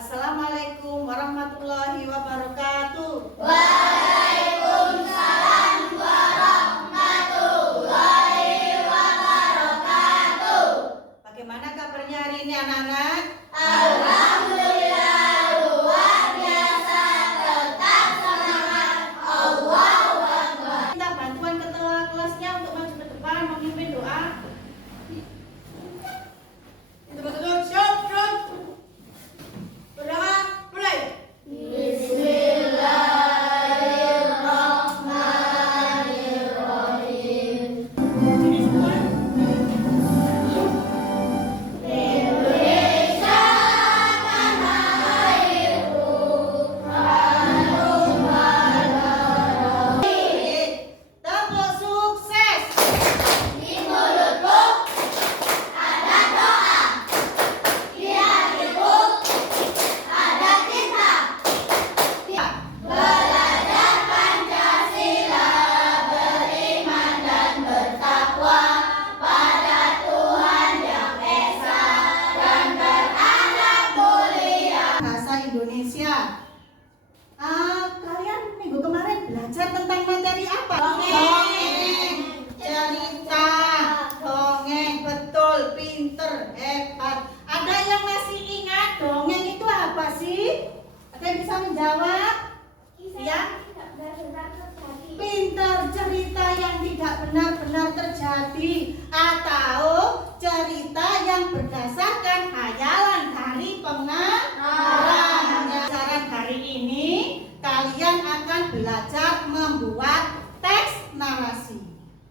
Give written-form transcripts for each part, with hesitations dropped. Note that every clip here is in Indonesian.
Assalamualaikum warahmatullahi wabarakatuh. Waalaikumsalam warahmatullahi wabarakatuh. Bagaimana kabarnya hari ini anak-anak? Alhamdulillah luar biasa, tetap semangat. Allahu Akbar. Minta bantuan ketua kelasnya untuk maju ke depan memimpin doa. Betul-betul siap. Berdoa mulai. Bismillahirrahmanirrahim. Ini semua. Indonesia tanah airku, harum marah. Tepuk sukses. Di mulutku ada doa, di hatiku ada cinta. Belajar Pancasila, beriman dan bertakwa pada Tuhan Yang Esa dan berakhlak mulia. Bahasa Indonesia. Kalian minggu kemarin belajar tentang materi apa? Dongeng, cerita, dongeng, betul, pinter, hebat. Ada yang masih ingat dongeng itu apa sih? Ada yang bisa menjawab? Ya? Pintar, cerita yang tidak benar-benar terjadi atau cerita yang berdasarkan khayalan dari pengarang. Pelajaran hari ini kalian akan belajar membuat teks narasi.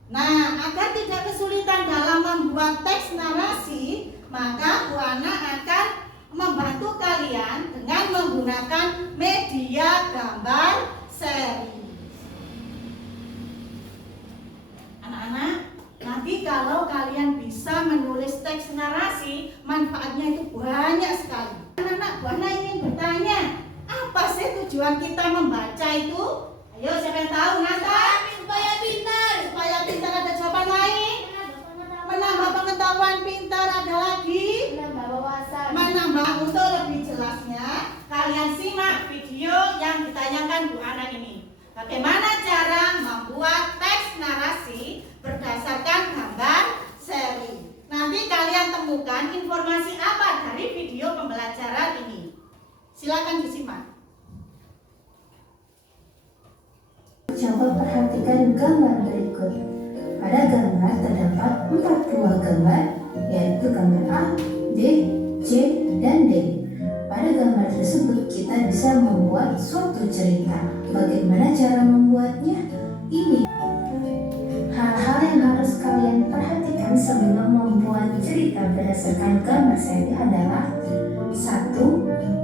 Nah, agar tidak kesulitan dalam membuat teks narasi, maka Bu Ana akan membantu kalian dengan menggunakan media gambar seri. Anak-anak, nanti kalau kalian bisa menulis teks narasi, manfaatnya itu banyak sekali. Anak-anak, Bu Ana ingin bertanya, apa sih tujuan kita membaca itu? Ayo, siapa yang tahu? Nathan? Supaya pintar, Supaya pintar. Ada jawaban lain? Menambah pengetahuan. Pintar ada lagi? menambah wawasan. Menambah. Untuk lebih jelasnya, kalian simak video yang ditanyakan Bu Ana ini. Bagaimana cara membuat teks narasi berdasarkan gambar seri. Nanti kalian temukan informasi apa dari video pembelajaran ini. Silakan disimak. Coba perhatikan gambar berikut. Pada gambar terdapat 4 buah gambar, yaitu gambar A, B, C, dan D. Pada gambar tersebut kita bisa membuat suatu cerita. Bagaimana cara membuatnya? Ini hal-hal yang harus kalian perhatikan sebelum membuat cerita berdasarkan gambar seri adalah: 1.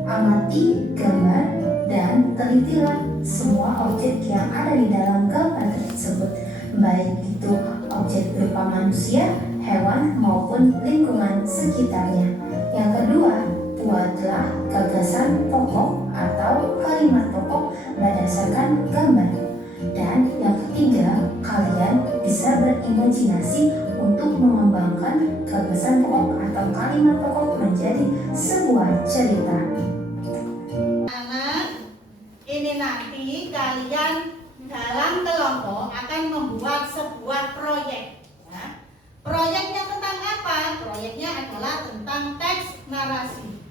Amati gambar dan telitilah semua objek yang ada di dalam gambar tersebut, baik itu objek berupa manusia, hewan, maupun lingkungan sekitarnya. Yang kedua, buatlah gagasan pokok atau kalimat pokok berdasarkan gambar. Dan yang ketiga, kalian bisa berimajinasi untuk mengembangkan gagasan pokok atau kalimat pokok menjadi sebuah cerita. Anak, ini nanti kalian dalam kelompok akan membuat sebuah proyek. Ya. Proyeknya tentang apa? Proyeknya adalah tentang teks narasi.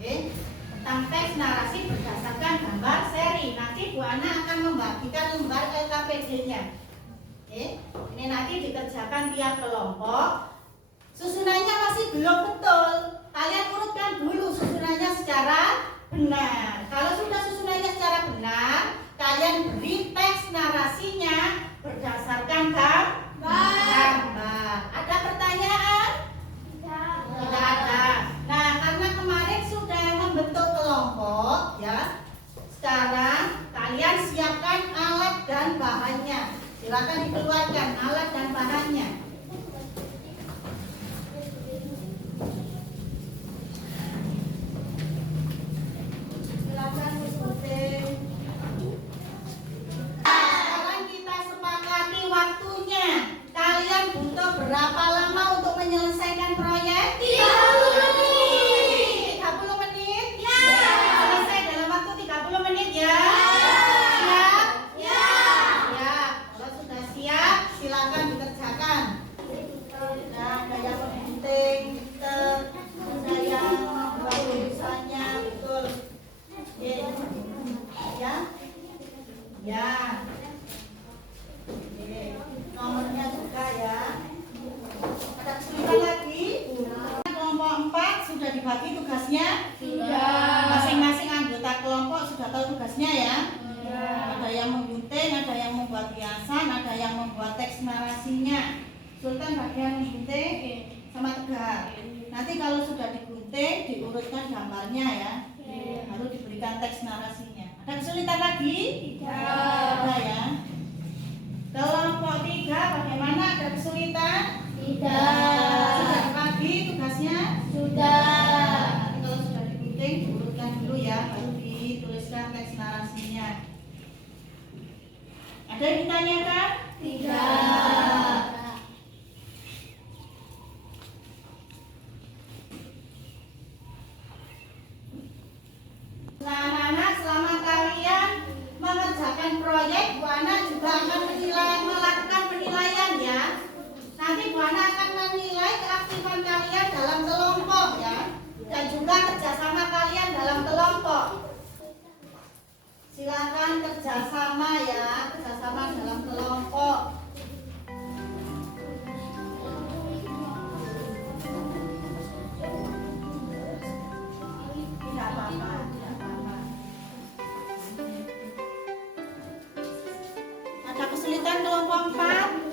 Tentang teks narasi berdasarkan gambar seri. Nanti Bu Ana akan membagikan lembar LKPD-nya. Ini nanti dikerjakan tiap kelompok. Susunannya masih belum betul. Kalian urutkan dulu susunannya secara benar. Kalau sudah susunannya secara benar, kalian beri teks narasinya berdasarkan gambar. Ada pertanyaan? Tidak ada. Nah, karena kemarin sudah membentuk kelompok, ya. Sekarang kalian siapkan alat dan bahannya. Silakan dikeluarkan alat dan bahannya. Silakan diikutin. Sekarang kita sepakati waktunya. Kalian butuh berapa lama untuk menyelesaikan proyek? 30 menit. 30 menit? Ya. Ya. Oke, nomornya juga ya. Ada kesulitan lagi? Kelompok 4 sudah dibagi tugasnya? Sudah. Masing-masing anggota kelompok sudah tahu tugasnya ya? Ya. Ada yang menggunting, ada yang membuat hiasan, ada yang membuat teks narasinya. Sultan bagian menggunting sama Tegar. Nanti kalau sudah digunting, diurutkan gambarnya ya. Lalu diberikan teks narasinya. Ada kesulitan lagi? Ada ya. Kelompok 3 bagaimana? Ada kesulitan? Tidak. Sudah dibagi tugasnya? Sudah. Nanti kalau sudah digunting, diurutkan dulu ya, baru dituliskan teks narasinya. Ada yang ditanyakan? Tidak. Nah, anak-anak, selama kalian mengerjakan proyek, Bu Ana juga akan melakukan penilaian ya. Nanti Bu Ana akan menilai keaktifan kalian dalam kelompok ya, dan juga kerjasama kalian dalam kelompok. Silakan kerjasama ya, kerjasama dalam kelompok. Tidak apa-apa, tidak apa-apa. Ada kesulitan kelompok 4?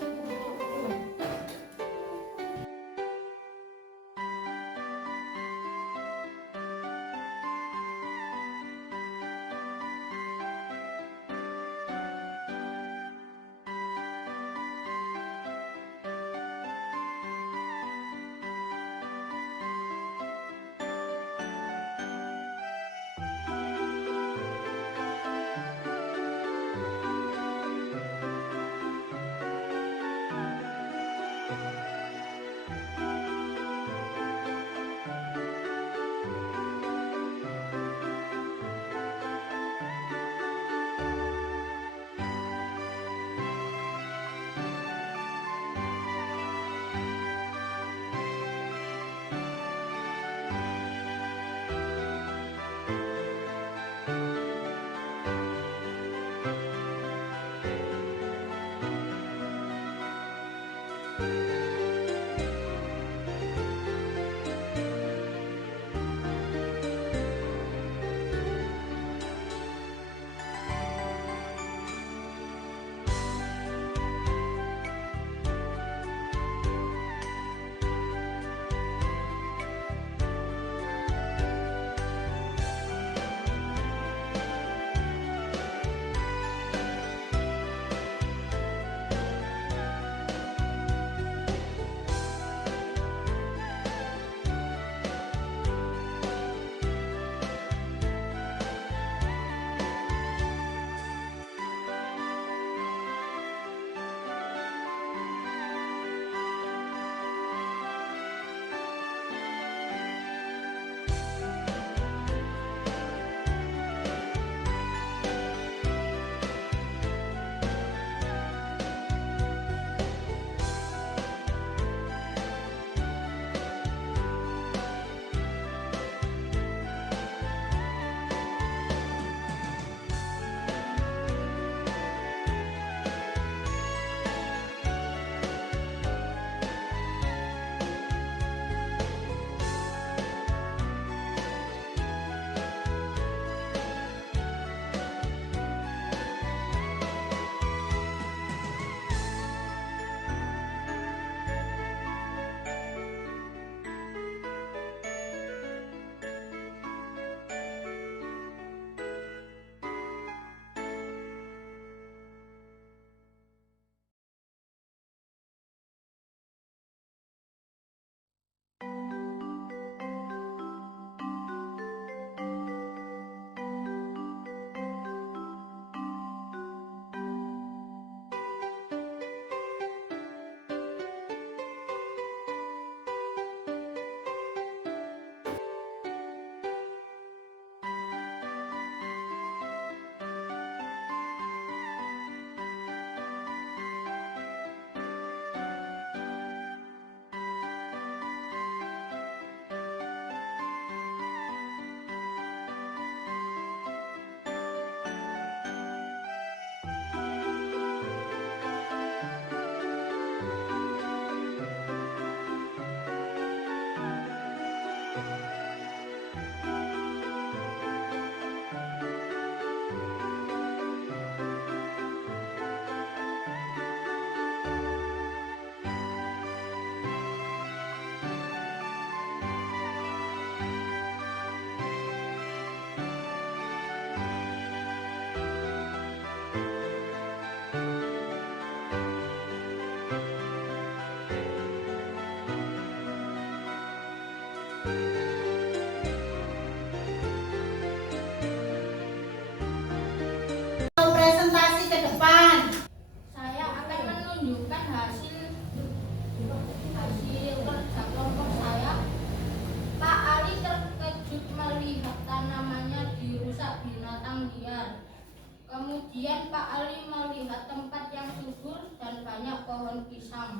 Kemudian Pak Ali melihat tempat yang subur dan banyak pohon pisang.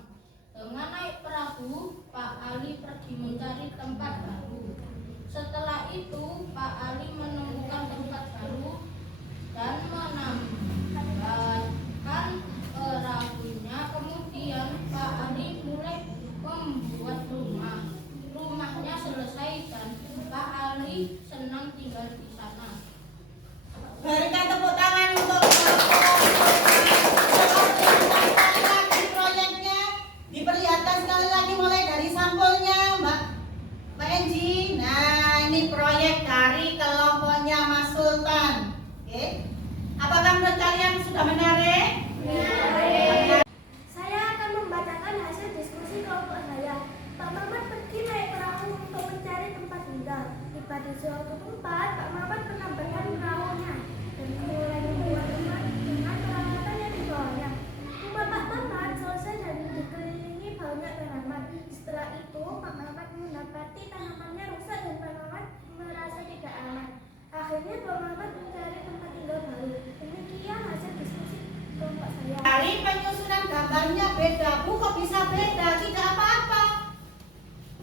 Dengan naik perahu, Pak Ali pergi mencari tempat baru. Setelah itu, Pak Ali menemukan tempat baru dan menambahkan perahunya. Kemudian Pak Ali mulai membuat rumah. Rumahnya selesai dan Pak Ali senang tinggal di sana. Berikan tepuk tangan untuk lagi proyeknya. Diperlihatkan sekali lagi mulai dari sampulnya, Mbak Enji. Nah, ini proyek dari kelompoknya Mas Sultan. Oke. Apakah menurut kalian sudah menarik? Saya akan membacakan hasil diskusi kelompok saya. Pak Mamat pergi naik perahu untuk mencari tempat tinggal. Tiba di suatu tempat, Pak Mamat menambahkan perahunya dan mulai membuat rumah dengan peralatan yang dibawanya. Rumah Pak Mamat selesai dan dikelilingi banyak tanaman. Setelah itu, Pak Mamat mendapati tanamannya rusak dan Pak Mamat merasa tidak aman. Akhirnya Pak Mamat mencari tempat tinggal baru. Demikian hasil diskusi kelompok saya. Dari penyusunan gambarnya beda. Bu, kok bisa beda? Tidak apa-apa.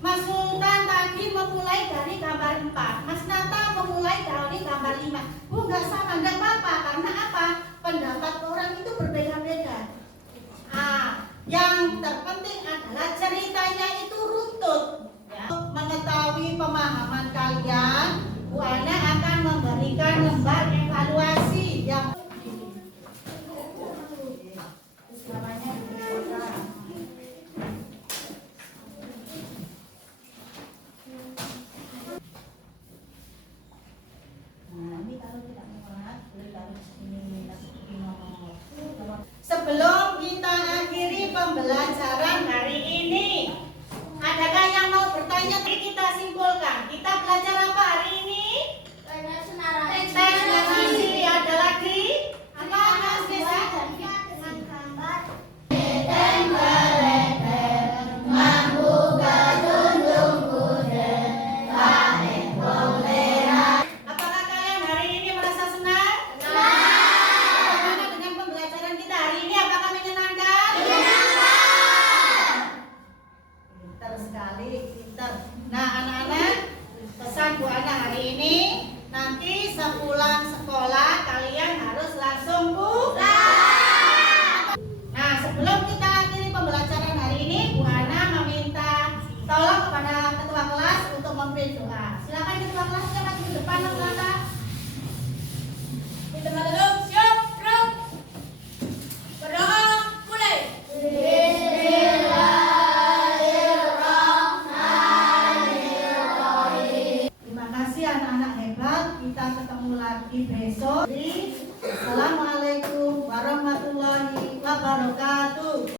Mas Sultan tadi memulai dari gambar 4, Mas Nata memulai dari gambar 5. Bu, nggak sama, nggak apa-apa. Karena apa? Pendapat orang itu berbeda-beda. Yang terpenting adalah ceritanya itu runtut. Ya. Mengetahui pemahaman kalian, Bu Ana akan memberikan lembar evaluasi yang namanya ini kalau tidak muat, boleh taruh sini, nomor. Sebelum kita akhiri pembelajaran hari ini, adakah yang mau bertanya? Kita simpulkan. Kita belajar apa hari ini? Teks narasi. Ada lagi? Apa Mas Desa? Apakah kalian hari ini merasa senang? Bagaimana dengan pembelajaran kita hari ini? Apakah menyenangkan? Pintar sekali, pintar. Nah, anak-anak, pesan Bu Ana hari ini, nanti sepulang sekolah kalian harus langsung pulang. Nah, sebelum kita akhiri pembelajaran hari ini, Bu Ana meminta tolong kepada ketua kelas untuk memimpin doa. Silakan ketua kelasnya maju ke depan, Lata. Kita dulu, siap, gerak. Berdoa, mulai. Terima kasih anak-anak hebat. Kita ketemu lagi besok. Assalamualaikum warahmatullahi wabarakatuh.